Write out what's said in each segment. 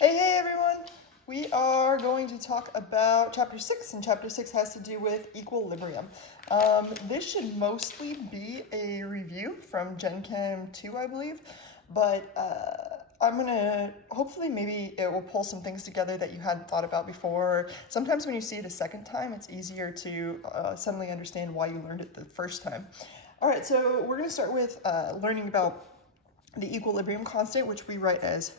Hey everyone! We are going to talk about Chapter 6, and Chapter 6 has to do with equilibrium. This should mostly be a review from Gen Chem 2, I believe, but I'm going to, hopefully maybe it will pull some things together that you hadn't thought about before. Sometimes when you see it a second time, it's easier to suddenly understand why you learned it the first time. All right, so we're going to start with learning about the equilibrium constant, which we write as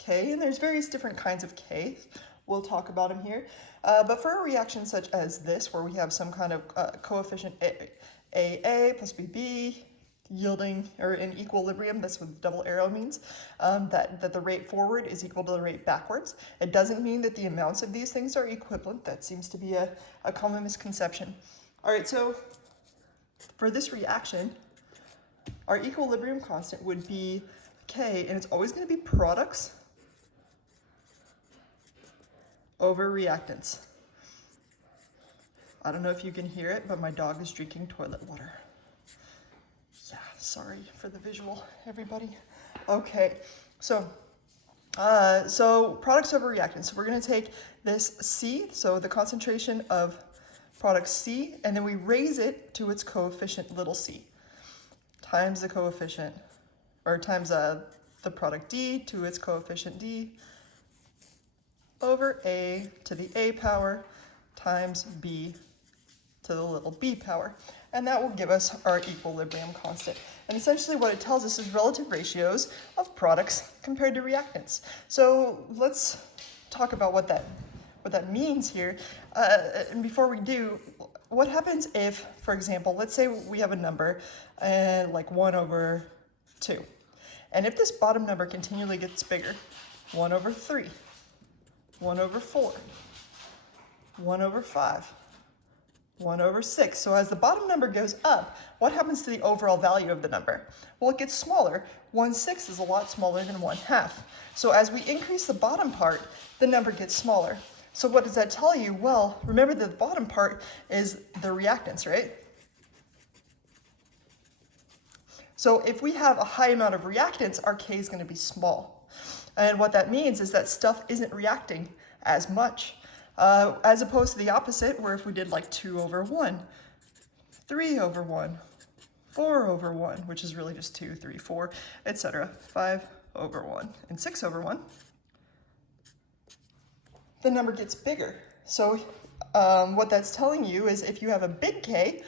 K, and there's various different kinds of K. We'll talk about them here. But for a reaction such as this, where we have some kind of coefficient AA plus BB yielding, or in equilibrium, that's what the double arrow means, that the rate forward is equal to the rate backwards. It doesn't mean that the amounts of these things are equivalent. That seems to be a common misconception. All right, so for this reaction, our equilibrium constant would be K, and it's always going to be products over reactants. I don't know if you can hear it, but my dog is drinking toilet water. Yeah, sorry for the visual, everybody. Okay, so products over reactants. So we're going to take this C, so the concentration of product C, and then we raise it to its coefficient little c, times the coefficient, or times the product D to its coefficient D, over A to the A power times B to the little b power. And that will give us our equilibrium constant. And essentially what it tells us is relative ratios of products compared to reactants. So let's talk about what that means here. And before we do, what happens if, for example, let's say we have a number like 1 over 2. And if this bottom number continually gets bigger, 1 over 3, 1 over 4, 1 over 5, 1 over 6. So as the bottom number goes up, what happens to the overall value of the number? Well, it gets smaller. 1/6 is a lot smaller than 1/2. So as we increase the bottom part, the number gets smaller. So what does that tell you? Well, remember that the bottom part is the reactants, right? So if we have a high amount of reactants, our K is going to be small. And what that means is that stuff isn't reacting as much, as opposed to the opposite, where if we did like 2 over 1, 3 over 1, 4 over 1, which is really just 2, 3, 4, etc., 5 over 1, and 6 over 1, the number gets bigger. So what that's telling you is if you have a big K,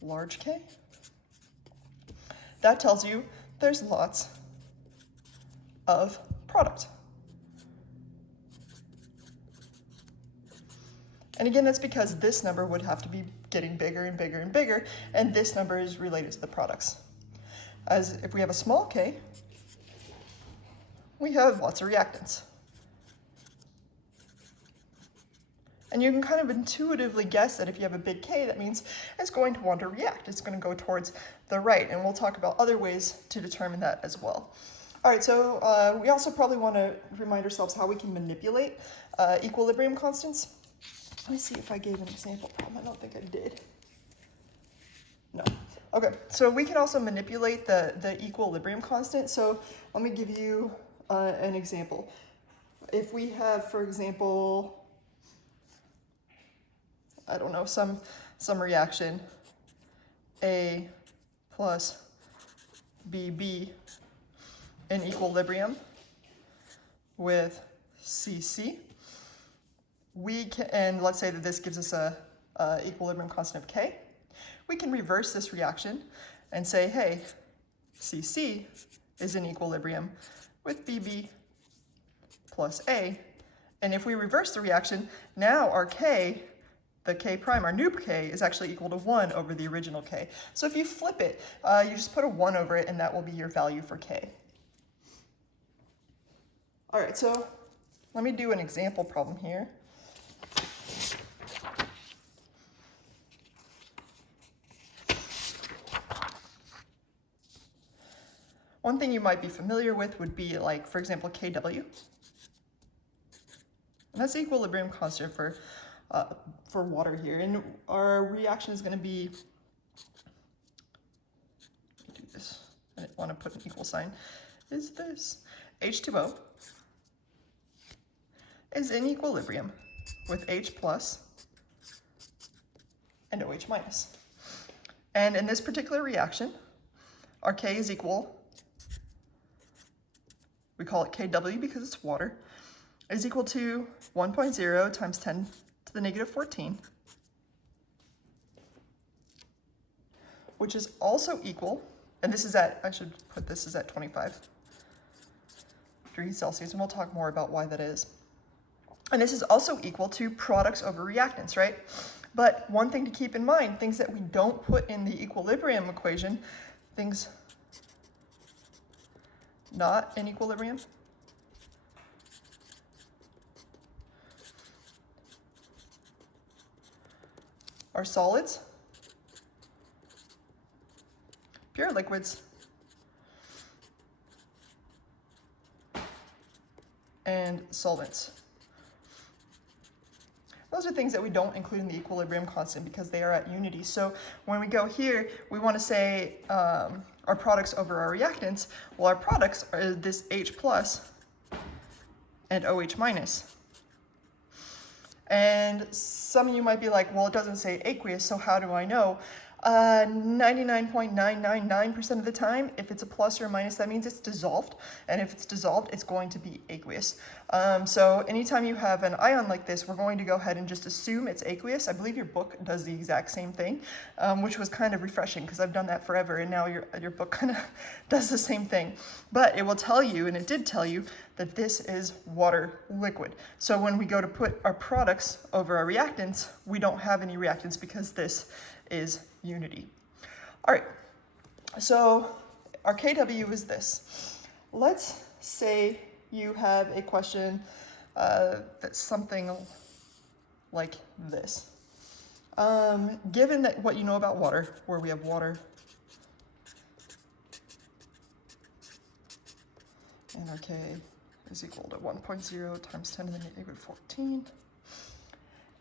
large K, that tells you there's lots of product. And again, that's because this number would have to be getting bigger and bigger and bigger, and this number is related to the products. As if we have a small K, we have lots of reactants. And you can kind of intuitively guess that if you have a big K, that means it's going to want to react. It's going to go towards the right, and we'll talk about other ways to determine that as well. All right, so we also probably want to remind ourselves how we can manipulate equilibrium constants. Let me see if I gave an example problem. I don't think I did. No. Okay, so we can also manipulate the equilibrium constant. So let me give you an example. If we have, for example, I don't know, some reaction, A plus BB in equilibrium with CC, we can, and let's say that this gives us a equilibrium constant of K, we can reverse this reaction and say, hey, CC is in equilibrium with BB plus A. And if we reverse the reaction, now our K, the K prime, our new K, is actually equal to 1 over the original K. So if you flip it, you just put a 1 over it, and that will be your value for K. All right, so let me do an example problem here. One thing you might be familiar with would be like, for example, Kw. And that's the equilibrium constant for water here. And our reaction is going to be, do this, I didn't want to put an equal sign, is this H2O is in equilibrium with H plus and OH minus. And in this particular reaction, our K is equal, we call it KW because it's water, is equal to 1.0 times 10 to the negative 14, which is also equal, and this is at, I should put this is at 25 degrees Celsius, and we'll talk more about why that is. And this is also equal to products over reactants, right? But one thing to keep in mind, things that we don't put in the equilibrium equation, things not in equilibrium, are solids, pure liquids, and solvents. Those are things that we don't include in the equilibrium constant because they are at unity. So when we go here, we want to say our products over our reactants. Well, our products are this H plus and OH minus. And some of you might be like, well, it doesn't say aqueous, so how do I know? 99.999% of the time, if it's a plus or a minus, that means it's dissolved. And if it's dissolved, it's going to be aqueous. So anytime you have an ion like this, we're going to go ahead and just assume it's aqueous. I believe your book does the exact same thing, which was kind of refreshing because I've done that forever, and now your book kind of does the same thing. But it will tell you, and it did tell you, that this is water liquid. So when we go to put our products over our reactants, we don't have any reactants because this is unity. All right, so our KW is this. Let's say you have a question that's something like this. Given that what you know about water, where we have water and our K is equal to 1.0 times 10 to the negative 14.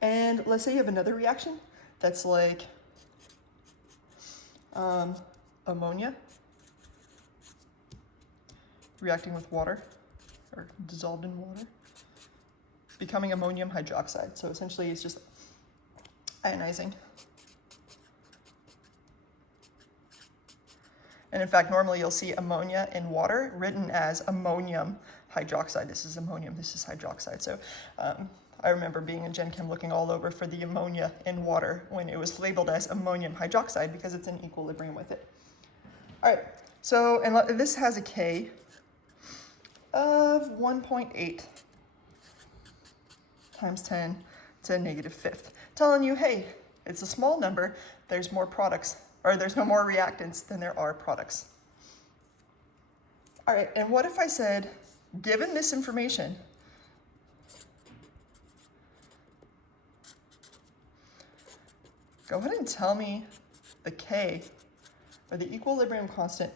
And let's say you have another reaction that's like ammonia reacting with water, or dissolved in water, becoming ammonium hydroxide. So essentially it's just ionizing. And in fact, normally you'll see ammonia in water written as ammonium hydroxide. This is ammonium, this is hydroxide. So I remember being in Gen Chem looking all over for the ammonia in water when it was labeled as ammonium hydroxide because it's in equilibrium with it. All right, so and this has a K of 1.8 times 10 to the negative fifth, telling you, hey, it's a small number, there's more products, or there's no more reactants than there are products. All right, and what if I said, given this information, go ahead and tell me the K, or the equilibrium constant,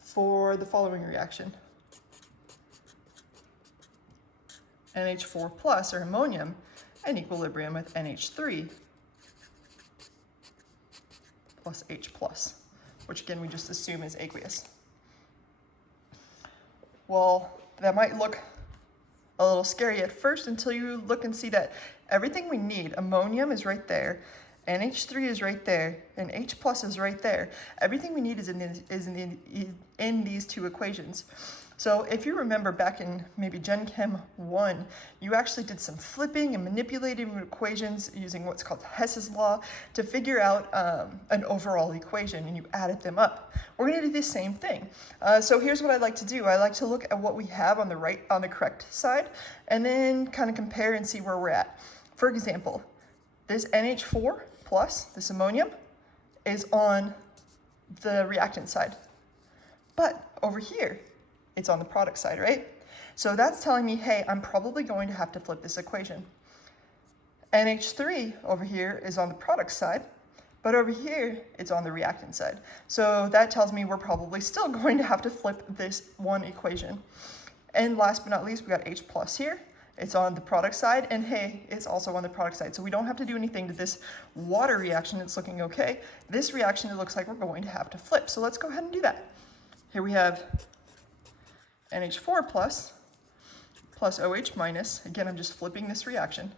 for the following reaction. NH4 plus, or ammonium, in equilibrium with NH3 plus H plus, which again we just assume is aqueous. Well, that might look a little scary at first until you look and see that everything we need, ammonium is right there, NH3 is right there, and H plus is right there. Everything we need is in these two equations. So if you remember back in maybe Gen Chem 1, you actually did some flipping and manipulating equations using what's called Hess's law to figure out an overall equation, and you added them up. We're going to do the same thing. So here's what I like to do. I like to look at what we have on the correct side, and then kind of compare and see where we're at. For example, this NH4 plus, this ammonium, is on the reactant side. But over here, it's on the product side, right? So that's telling me, hey, I'm probably going to have to flip this equation. NH3 over here is on the product side, but over here, it's on the reactant side. So that tells me we're probably still going to have to flip this one equation. And last but not least, we got H plus here. It's on the product side, and hey, it's also on the product side. So we don't have to do anything to this water reaction. It's looking okay. This reaction, it looks like we're going to have to flip. So let's go ahead and do that. Here we have NH4 plus plus OH minus, again, I'm just flipping this reaction,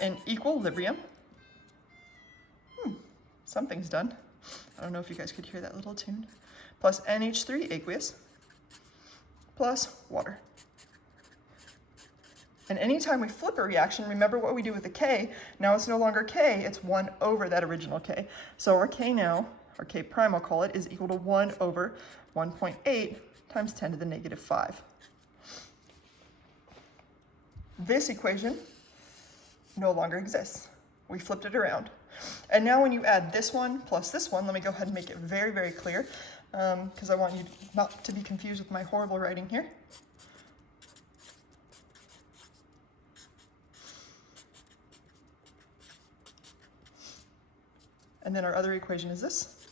in equilibrium. Something's done. I don't know if you guys could hear that little tune. Plus NH3 aqueous, plus water. And anytime we flip a reaction, remember what we do with the K. Now it's no longer K, it's 1 over that original K. So our K now, our K prime I'll call it, is equal to 1 over 1.8 times 10 to the negative 5. This equation no longer exists. We flipped it around. And now when you add this one plus this one, let me go ahead and make it very, very clear, because I want you not to be confused with my horrible writing here. And then our other equation is this.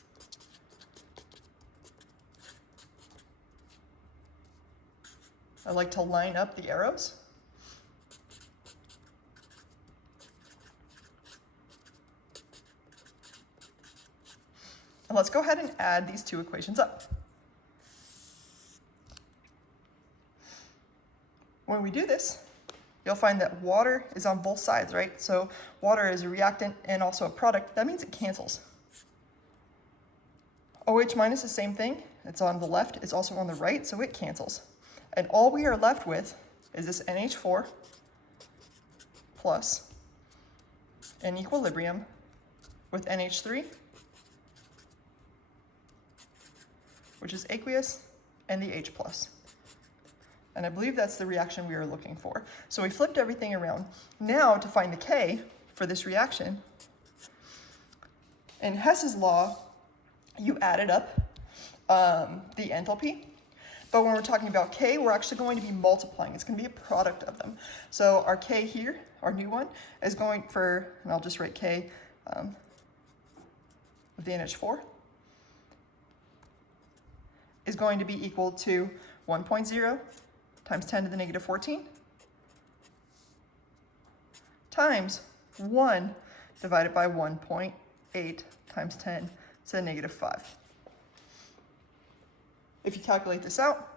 I like to line up the arrows. And let's go ahead and add these two equations up. When we do this, you'll find that water is on both sides, right? So water is a reactant and also a product. That means it cancels. OH minus, the same thing. It's on the left, it's also on the right, so it cancels. And all we are left with is this NH4 plus in equilibrium with NH3, which is aqueous, and the H plus. And I believe that's the reaction we were looking for. So we flipped everything around. Now to find the K for this reaction, in Hess's law, you added up the enthalpy. But when we're talking about K, we're actually going to be multiplying. It's going to be a product of them. So our K here, our new one, is going for, and I'll just write K of the NH4, is going to be equal to 1.0 times 10 to the negative 14 times 1 divided by 1.8 times 10 to the negative 5. If you calculate this out,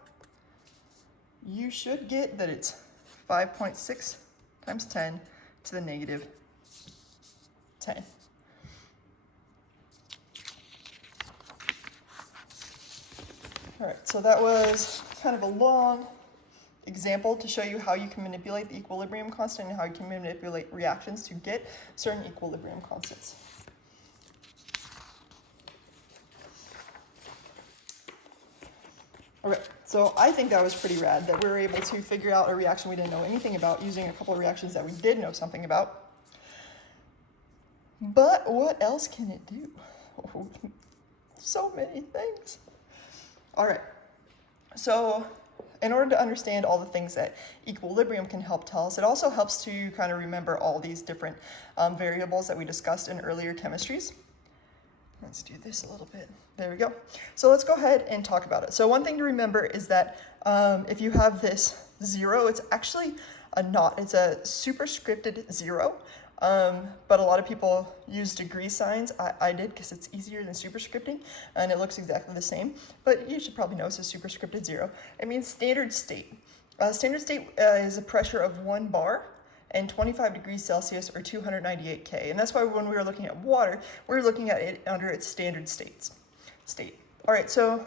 you should get that it's 5.6 times 10 to the negative 10. All right, so that was kind of a long example to show you how you can manipulate the equilibrium constant and how you can manipulate reactions to get certain equilibrium constants. Okay, so I think that was pretty rad that we were able to figure out a reaction we didn't know anything about using a couple of reactions that we did know something about. But what else can it do? Oh, so many things. All right, so in order to understand all the things that equilibrium can help tell us, it also helps to kind of remember all these different variables that we discussed in earlier chemistries. Let's do this a little bit. There we go. So let's go ahead and talk about it. So one thing to remember is that if you have this 0, it's actually a not. It's a superscripted 0. But a lot of people use degree signs. I did because it's easier than superscripting and it looks exactly the same. But you should probably know it's a superscripted 0. It means standard state. Standard state is a pressure of 1 bar and 25 degrees Celsius or 298 K. And that's why when we were looking at water, we were looking at it under its standard state. All right, so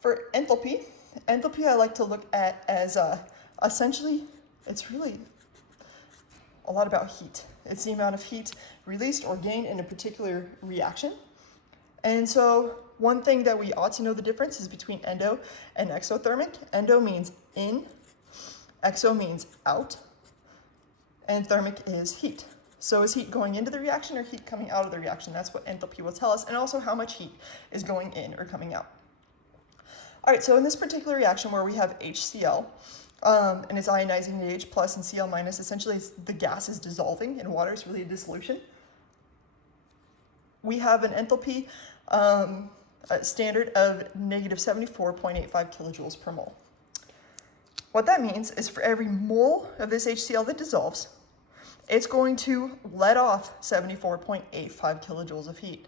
for enthalpy I like to look at as essentially, it's really a lot about heat. It's the amount of heat released or gained in a particular reaction. And so one thing that we ought to know the difference is between endo and exothermic. Endo means in, exo means out, and thermic is heat. So is heat going into the reaction or heat coming out of the reaction? That's what enthalpy will tell us, and also how much heat is going in or coming out. All right, so in this particular reaction where we have HCl, and it's ionizing the H plus and Cl minus, essentially the gas is dissolving in water, it's really a dissolution. We have an enthalpy standard of negative 74.85 kilojoules per mole. What that means is for every mole of this HCl that dissolves, it's going to let off 74.85 kilojoules of heat.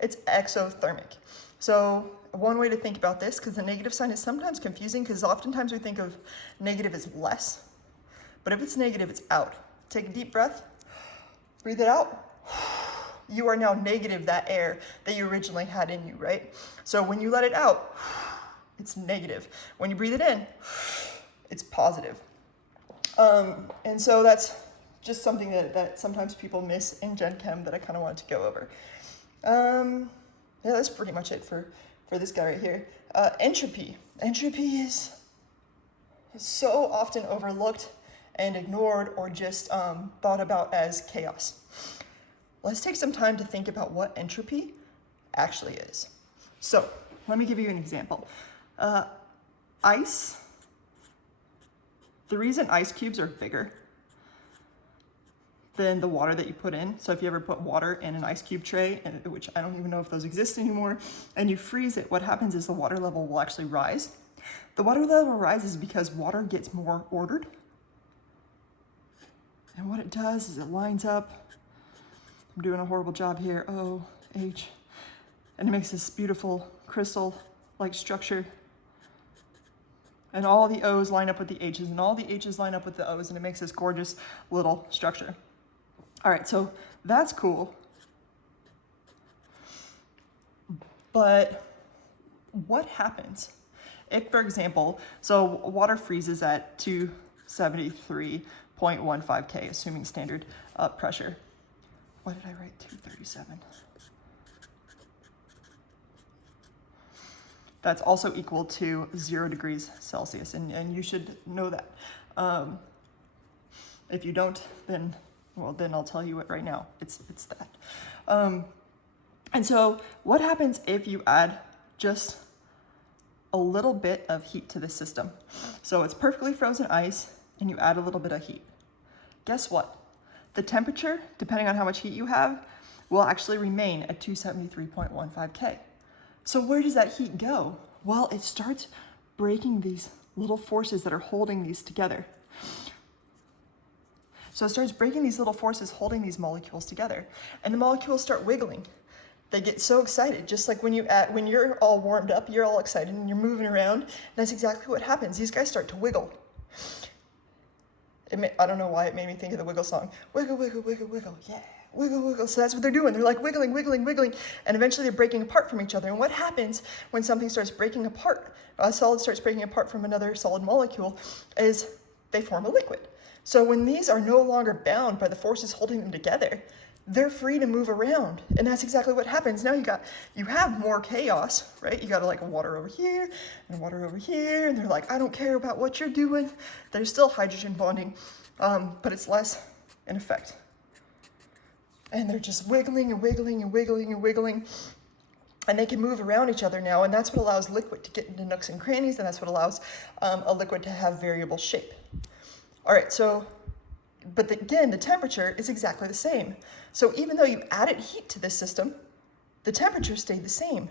It's exothermic. So one way to think about this, because the negative sign is sometimes confusing, because oftentimes we think of negative as less, but if it's negative, it's out. Take a deep breath, breathe it out. You are now negative that air that you originally had in you, right? So when you let it out, it's negative. When you breathe it in, it's positive. And so that's just something that sometimes people miss in Gen Chem that I kind of wanted to go over. Yeah, that's pretty much it for this guy right here. Entropy. Entropy is so often overlooked and ignored, or just thought about as chaos. Let's take some time to think about what entropy actually is. So let me give you an example. Ice. The reason ice cubes are bigger than the water that you put in. So if you ever put water in an ice cube tray, which I don't even know if those exist anymore, and you freeze it, what happens is the water level will actually rise. The water level rises because water gets more ordered. And what it does is it lines up. I'm doing a horrible job here. O, H. And it makes this beautiful crystal-like structure. And all the O's line up with the H's, and all the H's line up with the O's, and it makes this gorgeous little structure. All right, so that's cool. But what happens if, for example, so water freezes at 273.15 K, assuming standard pressure. Why did I write 237? That's also equal to 0 degrees Celsius, and you should know that. If you don't, then I'll tell you it right now. It's that. And so what happens if you add just a little bit of heat to the system? So it's perfectly frozen ice, and you add a little bit of heat. Guess what? The temperature, depending on how much heat you have, will actually remain at 273.15 K. So where does that heat go? Well, it starts breaking these little forces that are holding these together. So it starts breaking these little forces holding these molecules together, and the molecules start wiggling. They get so excited, just like when you're all warmed up, you're all excited and you're moving around. And that's exactly what happens. These guys start to wiggle. I don't know why it made me think of the Wiggle song. Wiggle, wiggle, wiggle, wiggle, yeah. Wiggle, wiggle. So that's what they're doing. They're like wiggling, wiggling, wiggling, and eventually they're breaking apart from each other. And what happens when something starts breaking apart, a solid starts breaking apart from another solid molecule, is they form a liquid. So when these are no longer bound by the forces holding them together, they're free to move around. And that's exactly what happens. Now you have more chaos, right? You got like water over here and water over here, and they're like, I don't care about what you're doing. There's still hydrogen bonding, but it's less in effect. And they're just wiggling and wiggling and wiggling and wiggling. And they can move around each other now, and that's what allows liquid to get into nooks and crannies, and that's what allows a liquid to have variable shape. All right, so, but again, the temperature is exactly the same. So even though you added heat to this system, the temperature stayed the same.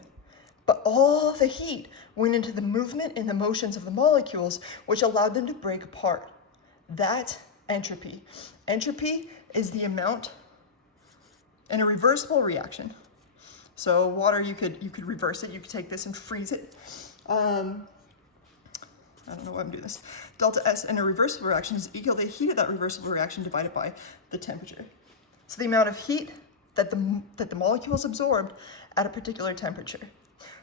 But all the heat went into the movement and the motions of the molecules, which allowed them to break apart. That's entropy. Entropy is the amount in a reversible reaction. So water, you could reverse it. You could take this and freeze it. I don't know why I'm doing this. Delta S in a reversible reaction is equal to the heat of that reversible reaction divided by the temperature. So the amount of heat that the molecules absorbed at a particular temperature.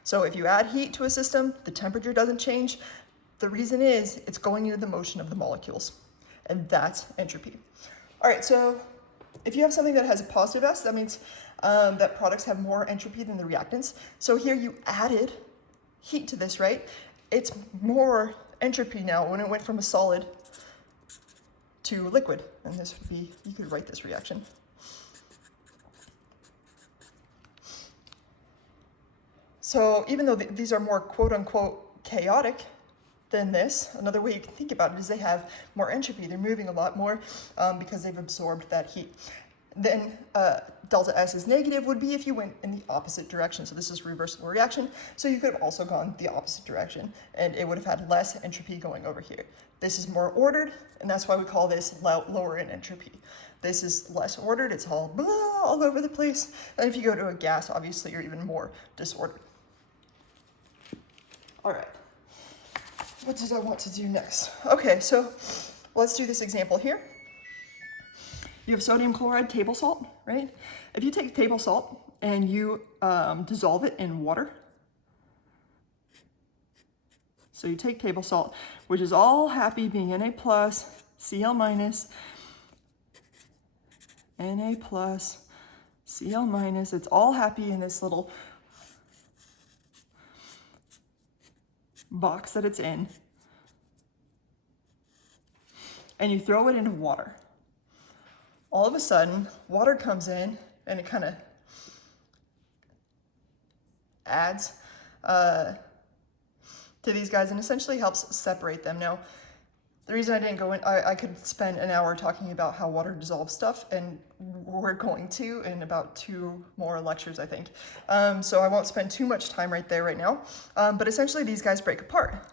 So if you add heat to a system, the temperature doesn't change. The reason is it's going into the motion of the molecules, and that's entropy. All right, so if you have something that has a positive S, that means that products have more entropy than the reactants. So here you added heat to this, right? It's more entropy now when it went from a solid to liquid. And this would be, you could write this reaction. So even though these are more quote unquote chaotic than this, another way you can think about it is they have more entropy. They're moving a lot more because they've absorbed that heat. Then delta S is negative would be if you went in the opposite direction. So this is a reversible reaction. So you could have also gone the opposite direction and it would have had less entropy going over here. This is more ordered, and that's why we call this lower in entropy. This is less ordered. It's all blah, all over the place. And if you go to a gas, obviously you're even more disordered. All right. What did I want to do next? Okay, so let's do this example here. You have sodium chloride table salt, right? If you take table salt and you dissolve it in water, so you take table salt, which is all happy being Na plus, Cl minus, Na plus, Cl minus, it's all happy in this little box that it's in, and you throw it into water. All of a sudden, water comes in and it kind of adds to these guys and essentially helps separate them. Now, the reason I didn't go in, I could spend an hour talking about how water dissolves stuff, and we're going to in about 2 more lectures, I think. So I won't spend too much time right there right now. But essentially these guys break apart.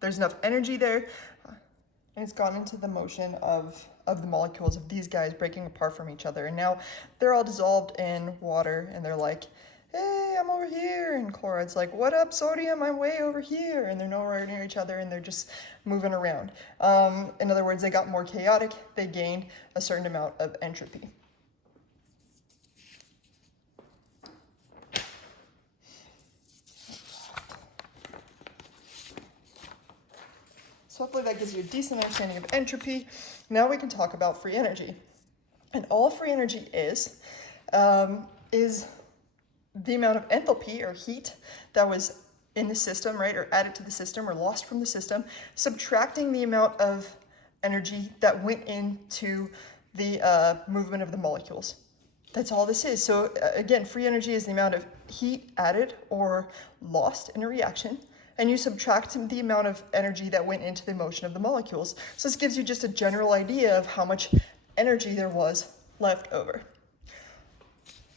There's enough energy there, and it's gone into the motion of the molecules of these guys breaking apart from each other. And now they're all dissolved in water, and they're like, hey, I'm over here. And chloride's like, what up, sodium? I'm way over here. And they're nowhere near each other, and they're just moving around. In other words, they got more chaotic. They gained a certain amount of entropy. So hopefully that gives you a decent understanding of entropy. Now we can talk about free energy. And all free energy is the amount of enthalpy or heat that was in the system, right, or added to the system or lost from the system, subtracting the amount of energy that went into the movement of the molecules. That's all this is. So again, free energy is the amount of heat added or lost in a reaction, and you subtract the amount of energy that went into the motion of the molecules. So this gives you just a general idea of how much energy there was left over.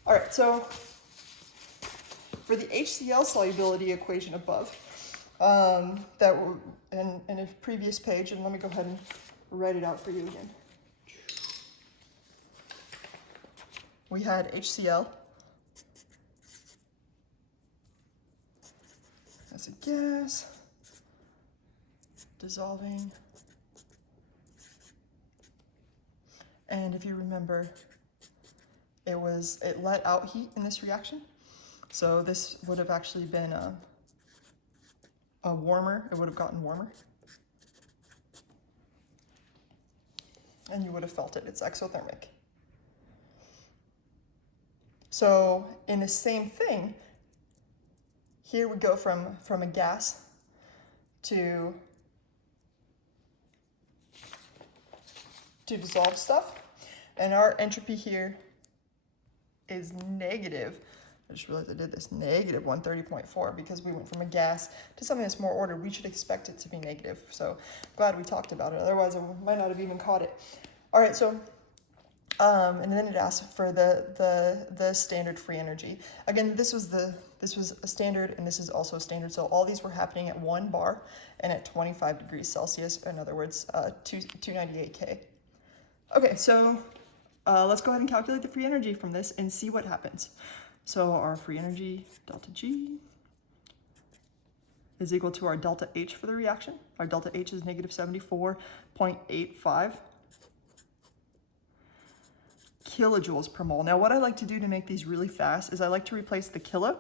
All right, so for the HCl solubility equation above, that were in a previous page, and let me go ahead and write it out for you again. We had HCl as a gas, dissolving, and if you remember, it let out heat in this reaction. So this would have actually been a warmer, it would have gotten warmer. And you would have felt it, it's exothermic. So in the same thing, here we go from a gas to dissolve stuff. And our entropy here is negative. I just realized I did this, negative 130.4, because we went from a gas to something that's more ordered. We should expect it to be negative. So glad we talked about it. Otherwise, I might not have even caught it. All right, so, and then it asked for the standard free energy. Again, this was a standard, and this is also a standard. So all these were happening at 1 bar and at 25 degrees Celsius. In other words, 298 K. Okay, so let's go ahead and calculate the free energy from this and see what happens. So our free energy, delta G, is equal to our delta H for the reaction. Our delta H is negative 74.85 kilojoules per mole. Now, what I like to do to make these really fast is I like to replace the kilo,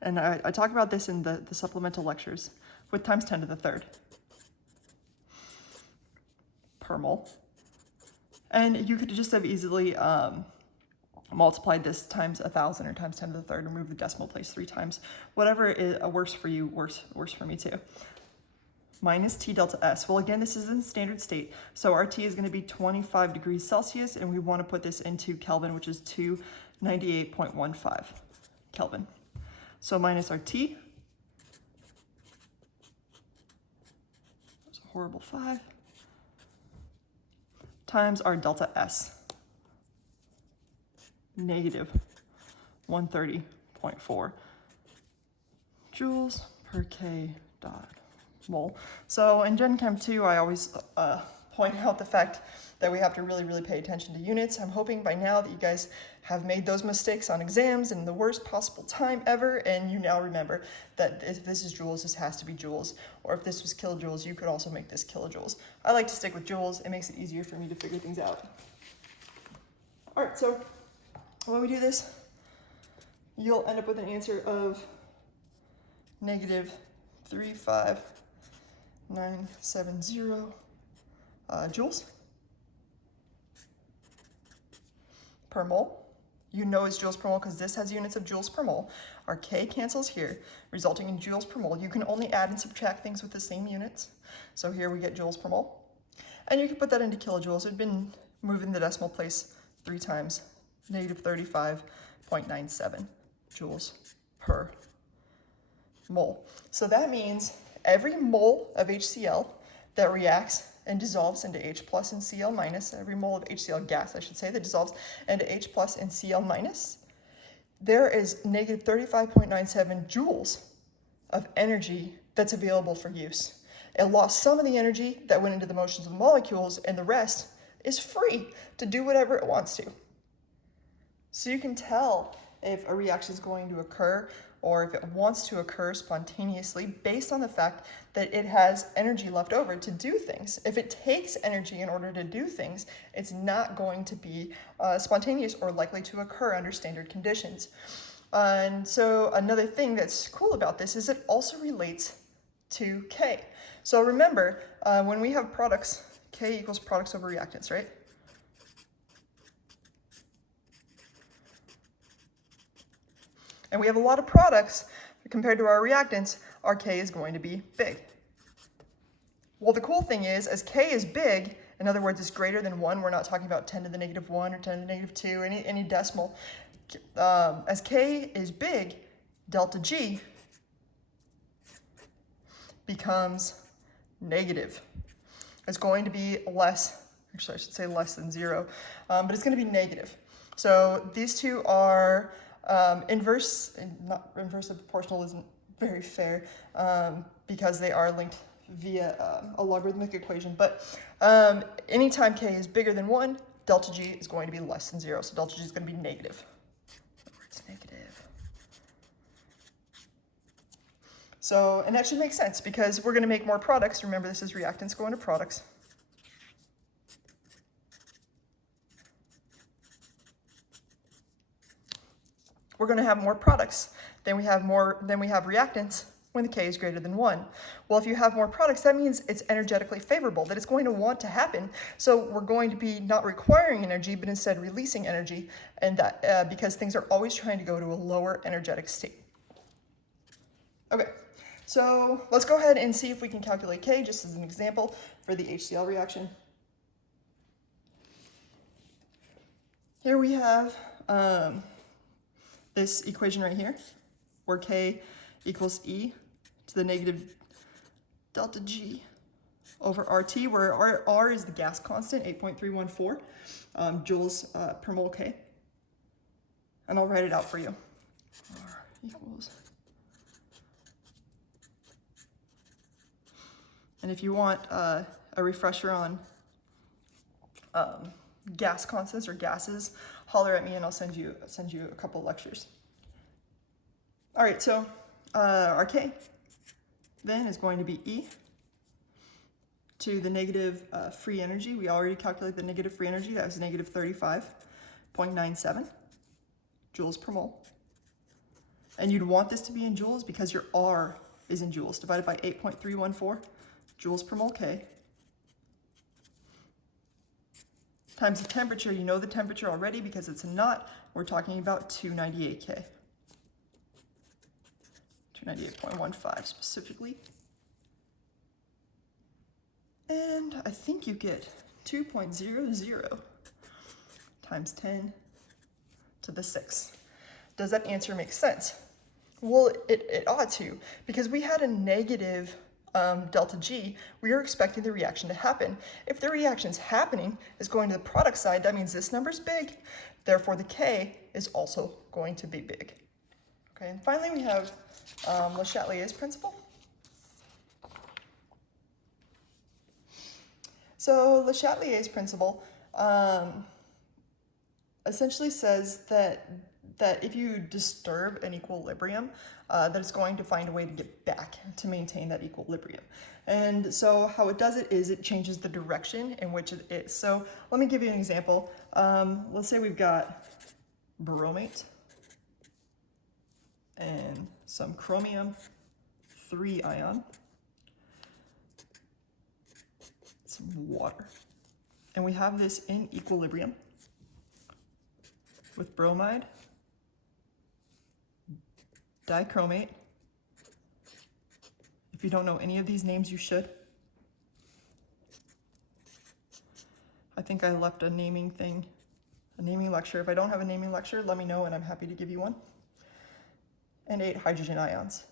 and I talk about this in the supplemental lectures, with times 10 to the third per mole. And you could just have easily multiplied this times 1,000 or times 10 to the third and move the decimal place 3 times. Whatever works for you, works for me too. Minus T delta S. Well, again, this is in standard state. So our T is going to be 25 degrees Celsius, and we want to put this into Kelvin, which is 298.15 Kelvin. So minus our T. That's a horrible 5. Times our delta S. Negative 130.4 joules per K dot mole. So in Gen Chem 2, I always point out the fact that we have to really, really pay attention to units. I'm hoping by now that you guys have made those mistakes on exams in the worst possible time ever, and you now remember that if this is joules, this has to be joules, or if this was kilojoules, you could also make this kilojoules. I like to stick with joules. It makes it easier for me to figure things out. All right, so when we do this, you'll end up with an answer of negative 35970 joules per mole. You know it's joules per mole because this has units of joules per mole. Our K cancels here, resulting in joules per mole. You can only add and subtract things with the same units. So here we get joules per mole. And you can put that into kilojoules. We've been moving the decimal place 3 times, negative 35.97 joules per mole. So that means every mole of HCl that reacts and dissolves into H plus and Cl minus, every mole of HCl gas, I should say, that dissolves into H plus and Cl minus, there is negative 35.97 joules of energy that's available for use. It lost some of the energy that went into the motions of the molecules, and the rest is free to do whatever it wants to. So you can tell if a reaction is going to occur or if it wants to occur spontaneously based on the fact that it has energy left over to do things. If it takes energy in order to do things, it's not going to be spontaneous or likely to occur under standard conditions. And so another thing that's cool about this is it also relates to K. So remember, when we have products, K equals products over reactants, right? And we have a lot of products compared to our reactants, our K is going to be big. Well, the cool thing is, as K is big, in other words, it's greater than 1, we're not talking about 10 to the negative 1 or 10 to the negative 2, any decimal. As K is big, delta G becomes negative. It's going to be less, actually I should say less than 0, but it's going to be negative. So these two are inverse, not inversely proportional isn't very fair because they are linked via a logarithmic equation, but anytime K is bigger than 1, delta G is going to be less than 0, so delta G is going to be negative. It's negative. So, and that should make sense because we're going to make more products. Remember, this is reactants going to products. We're going to have more products than we have reactants when the K is greater than 1. Well, if you have more products, that means it's energetically favorable, that it's going to want to happen. So we're going to be not requiring energy, but instead releasing energy, and that because things are always trying to go to a lower energetic state. Okay, so let's go ahead and see if we can calculate K just as an example for the HCl reaction. Here we have this equation right here, where K equals E to the negative delta G over RT, where R is the gas constant, 8.314 joules per mole K. And I'll write it out for you. R equals. And if you want a refresher on gas constants or gases, holler at me and I'll send you a couple lectures. All right, so our K then is going to be E to the negative free energy. We already calculated the negative free energy. That was negative 35.97 joules per mole. And you'd want this to be in joules because your R is in joules, divided by 8.314 joules per mole K. Times the temperature, you know the temperature already because it's a knot. We're talking about 298 K. 298.15 specifically. And I think you get 2.00 times 10 to the 6. Does that answer make sense? Well, it ought to, because we had a negative delta G, we are expecting the reaction to happen. If the reaction's happening, is going to the product side, that means this number's big, therefore the K is also going to be big. Okay, and finally we have Le Chatelier's principle. So Le Chatelier's principle essentially says that if you disturb an equilibrium, that it's going to find a way to get back to maintain that equilibrium. And so how it does it is it changes the direction in which it is. So let me give you an example. Let's say we've got bromate and some chromium 3 ion, some water. And we have this in equilibrium with bromide, dichromate. If you don't know any of these names, you should. I think I left a naming thing, a naming lecture. If I don't have a naming lecture, let me know and I'm happy to give you one. And 8 hydrogen ions.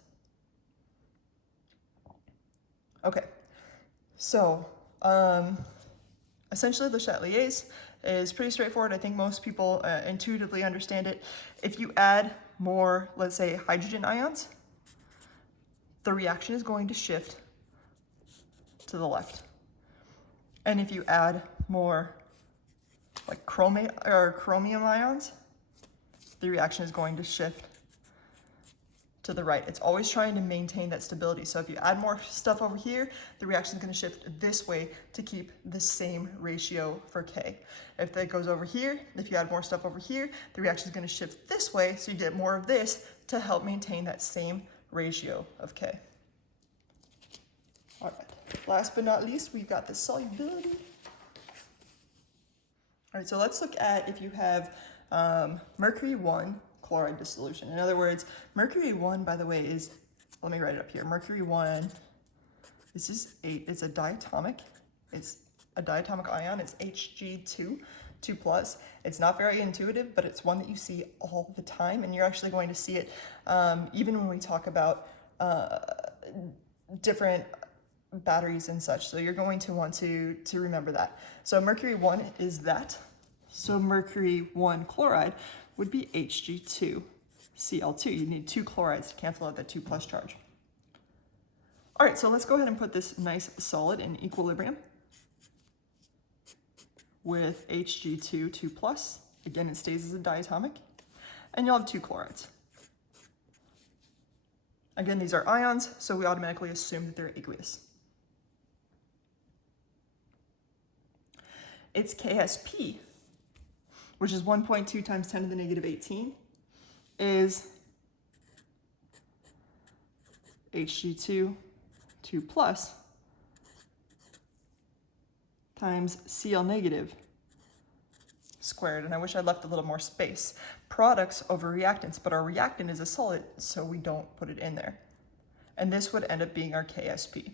Okay, so essentially Le Chatelier's is pretty straightforward. I think most people intuitively understand it. If you add more, let's say, hydrogen ions, the reaction is going to shift to the left. And if you add more like chromium ions, the reaction is going to shift to the right. It's always trying to maintain that stability. So if you add more stuff over here, the reaction is going to shift this way to keep the same ratio for K. If that goes over here, if you add more stuff over here, the reaction is going to shift this way, so you get more of this to help maintain that same ratio of K. All right, last but not least, we've got the solubility. All right, so let's look at if you have Mercury 1 chloride dissolution. In other words, Mercury 1, by the way, is, let me write it up here. Mercury 1, this is it's a diatomic. It's a diatomic ion. It's Hg2, 2+. It's not very intuitive, but it's one that you see all the time, and you're actually going to see it even when we talk about different batteries and such. So you're going to want to remember that. So Mercury 1 is that. So Mercury 1 chloride would be Hg2, Cl2. You need 2 chlorides to cancel out that 2+ charge. All right, so let's go ahead and put this nice solid in equilibrium with Hg2, 2+. Again, it stays as a diatomic, and you'll have 2 chlorides. Again, these are ions, so we automatically assume that they're aqueous. Its KSP, which is 1.2 times 10 to the negative 18, is Hg2, 2+, times Cl negative squared. And I wish I left a little more space. Products over reactants, but our reactant is a solid, so we don't put it in there. And this would end up being our KSP.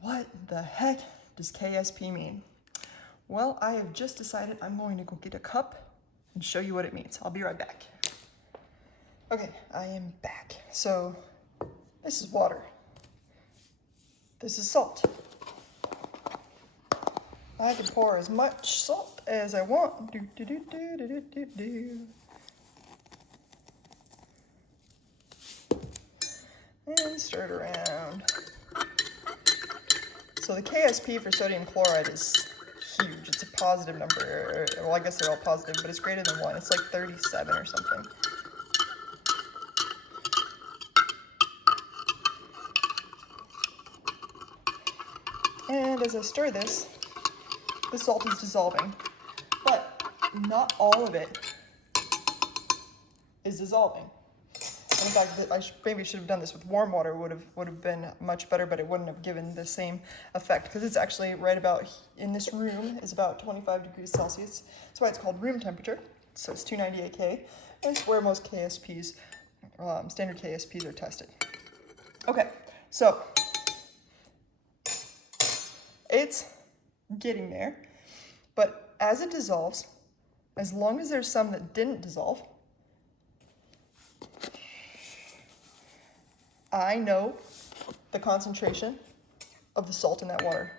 What the heck does KSP mean? Well, I have just decided I'm going to go get a cup and show you what it means. I'll be right back. Okay, I am back. So this is water. This is salt. I can pour as much salt as I want. And stir it around. So the KSP for sodium chloride is huge. It's a positive number. Well, I guess they're all positive, but it's greater than 1. It's like 37 or something. And as I stir this, the salt is dissolving, but not all of it is dissolving. In fact, I maybe should have done this with warm water. Would have been much better, but it wouldn't have given the same effect because it's actually right about in this room is about 25 degrees Celsius. That's why it's called room temperature. So it's 298 K, and it's where most KSPs, standard KSPs, are tested. Okay, so it's getting there, but as it dissolves, as long as there's some that didn't dissolve, I know the concentration of the salt in that water.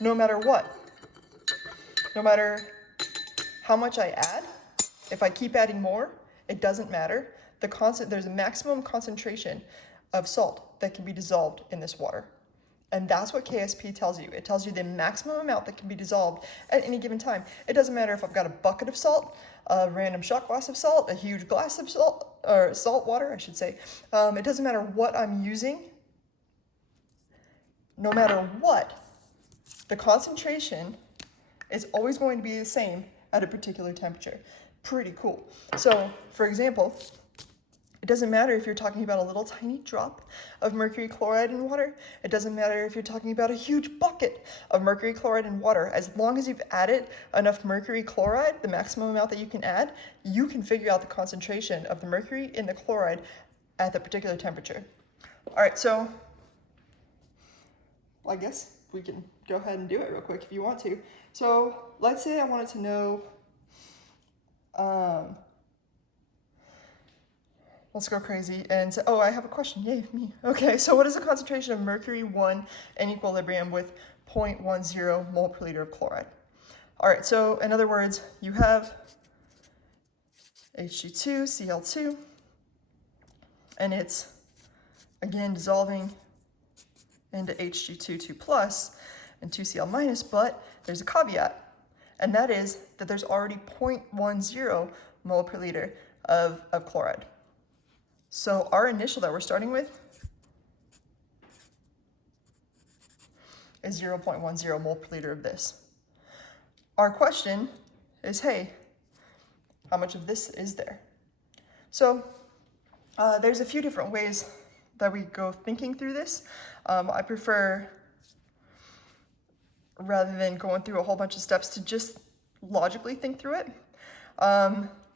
No matter what, no matter how much I add, if I keep adding more, it doesn't matter. There's a maximum concentration of salt that can be dissolved in this water. And that's what KSP tells you. It tells you the maximum amount that can be dissolved at any given time. It doesn't matter if I've got a bucket of salt, a random shot glass of salt, a huge glass of salt, or salt water, I should say. It doesn't matter what I'm using. No matter what, the concentration is always going to be the same at a particular temperature. Pretty cool. So, for example, it doesn't matter if you're talking about a little tiny drop of mercury chloride in water. It doesn't matter if you're talking about a huge bucket of mercury chloride in water. As long as you've added enough mercury chloride, the maximum amount that you can add, you can figure out the concentration of the mercury in the chloride at the particular temperature. All right, so I guess we can go ahead and do it real quick if you want to. So let's say I wanted to know, let's go crazy and say, oh, I have a question, yay, me. Okay, so what is the concentration of mercury 1 in equilibrium with 0.10 mole per liter of chloride? All right, so in other words, you have Hg2, Cl2, and it's, again, dissolving into Hg2, 2 plus, and 2Cl minus, but there's a caveat, and that is that there's already 0.10 mole per liter of chloride. So our initial that we're starting with is 0.10 mole per liter of this. Our question is, hey, how much of this is there? So there's a few different ways that we go thinking through this. I prefer, rather than going through a whole bunch of steps, to just logically think through it.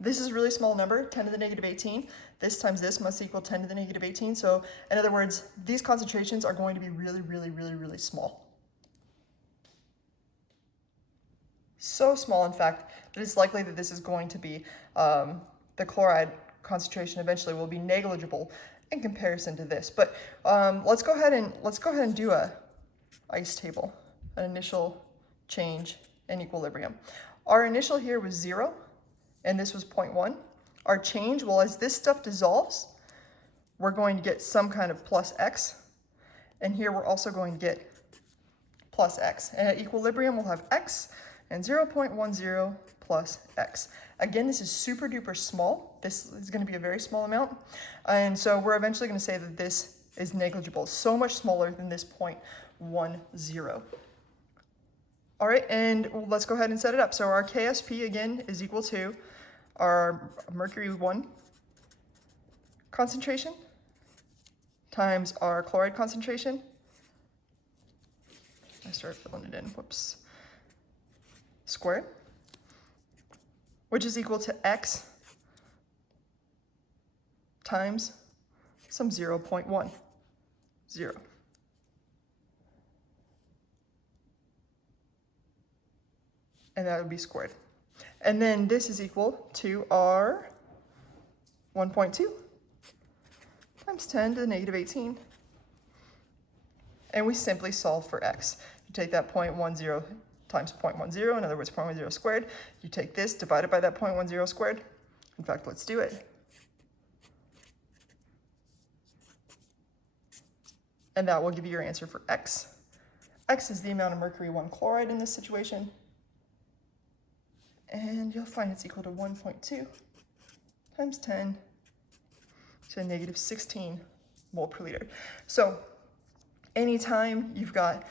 This is a really small number, 10 to the negative 18. This times this must equal 10 to the negative 18. So in other words, these concentrations are going to be really, really, really, really small. So small, in fact, that it's likely that this is going to be, the chloride concentration eventually will be negligible in comparison to this. But let's go ahead and do a ice table, an initial change in equilibrium. Our initial here was 0, and this was 0.1. Our change, well, as this stuff dissolves, we're going to get some kind of plus x, and here we're also going to get plus x. And at equilibrium, we'll have x and 0.10 plus x. Again, this is super duper small. This is going to be a very small amount, and so we're eventually going to say that this is negligible, so much smaller than this 0.10. All right, and let's go ahead and set it up. So our KSP, again, is equal to our mercury 1 concentration times our chloride concentration. I started filling it in, whoops. Squared, which is equal to x times some 0.10. And that would be squared. And then this is equal to our 1.2 times 10 to the negative 18. And we simply solve for x. You take that 0.10 times 0.10, in other words, 0.10 squared. You take this, divide it by that 0.10 squared. In fact, let's do it. And that will give you your answer for x. X is the amount of mercury 1 chloride in this situation. And you'll find it's equal to 1.2 times 10 to the negative 16 mole per liter. So anytime you've got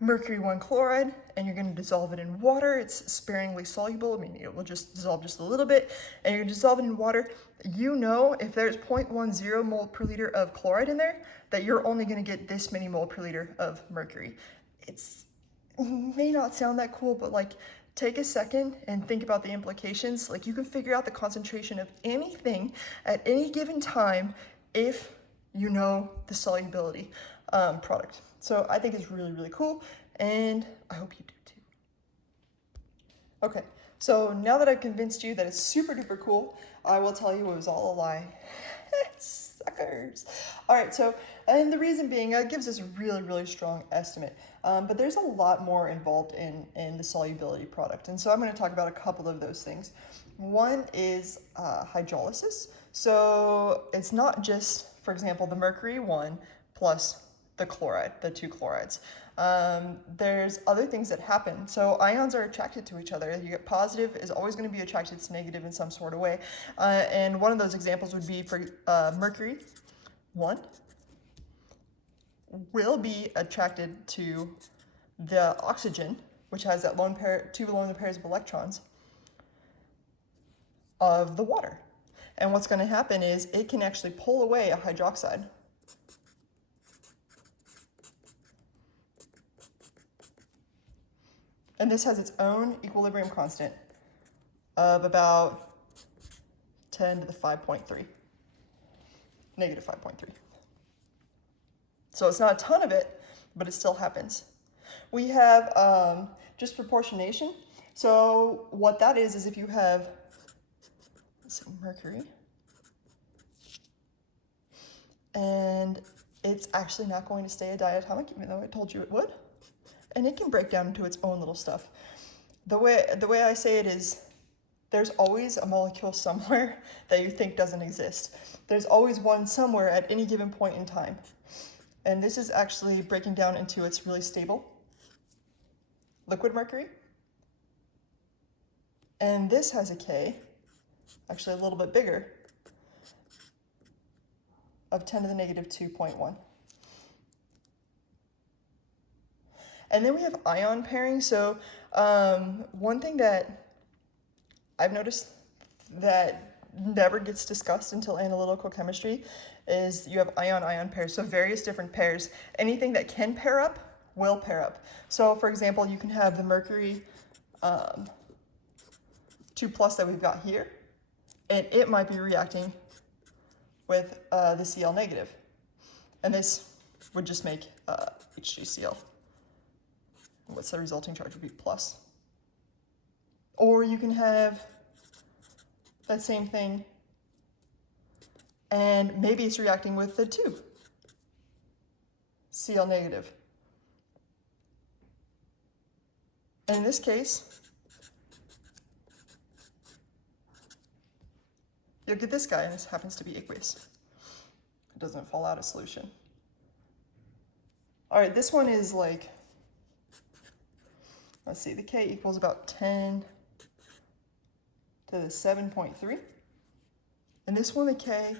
mercury 1 chloride and you're going to dissolve it in water, it's sparingly soluble. I mean, it will just dissolve just a little bit, and you're going to dissolve it in water. You know, if there's 0.10 mole per liter of chloride in there, that you're only going to get this many mole per liter of mercury. It may not sound that cool, but like, take a second and think about the implications. Like, you can figure out the concentration of anything at any given time if you know the solubility product. So I think it's really, really cool, and I hope you do too. Okay, so now that I've convinced you that it's super duper cool, I will tell you it was all a lie. Suckers. All right, so, and the reason being, it gives us a really, really strong estimate, but there's a lot more involved in the solubility product, and so I'm going to talk about a couple of those things. One is hydrolysis. So it's not just, for example, the mercury 1 plus the chloride, the two chlorides. There's other things that happen. So ions are attracted to each other. You get positive is always going to be attracted to negative in some sort of way. And one of those examples would be for Mercury, 1, will be attracted to the oxygen, which has that two lone pairs of electrons of the water. And what's going to happen is it can actually pull away a hydroxide. And this has its own equilibrium constant of about 10 to the 5.3, negative 5.3. So it's not a ton of it, but it still happens. We have just proportionation. So what that is if you have, let's see, Mercury, and it's actually not going to stay a diatomic, even though I told you it would. And it can break down into its own little stuff. The way I say it is, there's always a molecule somewhere that you think doesn't exist. There's always one somewhere at any given point in time. And this is actually breaking down into its really stable liquid mercury. And this has a K, actually a little bit bigger, of 10 to the negative 2.1. And then we have ion pairing. So one thing that I've noticed that never gets discussed until analytical chemistry is you have ion-ion pairs. So various different pairs. Anything that can pair up will pair up. So for example, you can have the mercury 2+ that we've got here, and it might be reacting with the Cl negative. And this would just make HgCl. What's the resulting charge would be plus. Or you can have that same thing and maybe it's reacting with the 2 Cl negative. And in this case, you'll get this guy, and this happens to be aqueous. It doesn't fall out of solution. All right, this one is like, let's see, the K equals about 10 to the 7.3. And this one, the K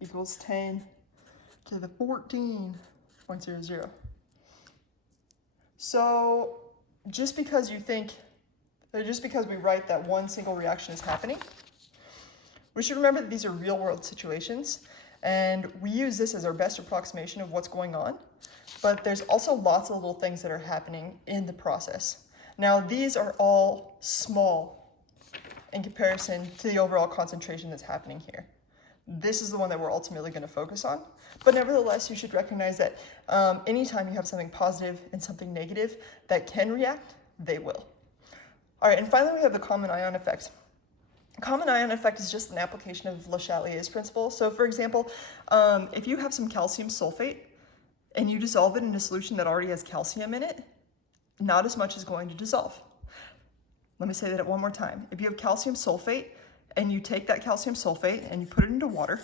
equals 10 to the 14.00. So just because you think, or just because we write that one single reaction is happening, we should remember that these are real world situations, and we use this as our best approximation of what's going on. But there's also lots of little things that are happening in the process. Now, these are all small in comparison to the overall concentration that's happening here. This is the one that we're ultimately going to focus on. But nevertheless, you should recognize that anytime you have something positive and something negative that can react, they will. All right, and finally we have the common ion effect. Common ion effect is just an application of Le Chatelier's principle. So for example, if you have some calcium sulfate and you dissolve it in a solution that already has calcium in it, not as much is going to dissolve. Let me say that one more time. If you have calcium sulfate and you take that calcium sulfate and you put it into water,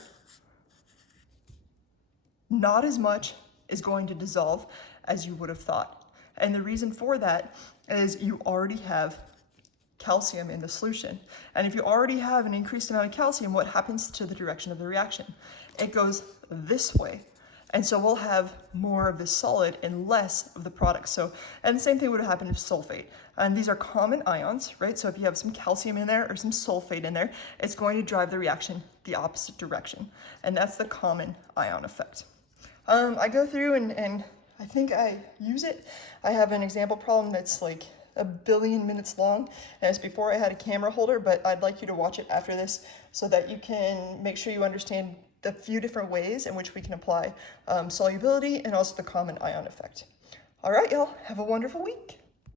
not as much is going to dissolve as you would have thought. And the reason for that is you already have calcium in the solution. And if you already have an increased amount of calcium, what happens to the direction of the reaction? It goes this way. And so we'll have more of the solid and less of the product. So, and the same thing would happen with sulfate. And these are common ions, right? So if you have some calcium in there or some sulfate in there, it's going to drive the reaction the opposite direction. And that's the common ion effect. I go through and I think I use it. I have an example problem that's like 1 billion minutes long, and it's before I had a camera holder, but I'd like you to watch it after this so that you can make sure you understand the few different ways in which we can apply solubility and also the common ion effect. All right, y'all, have a wonderful week.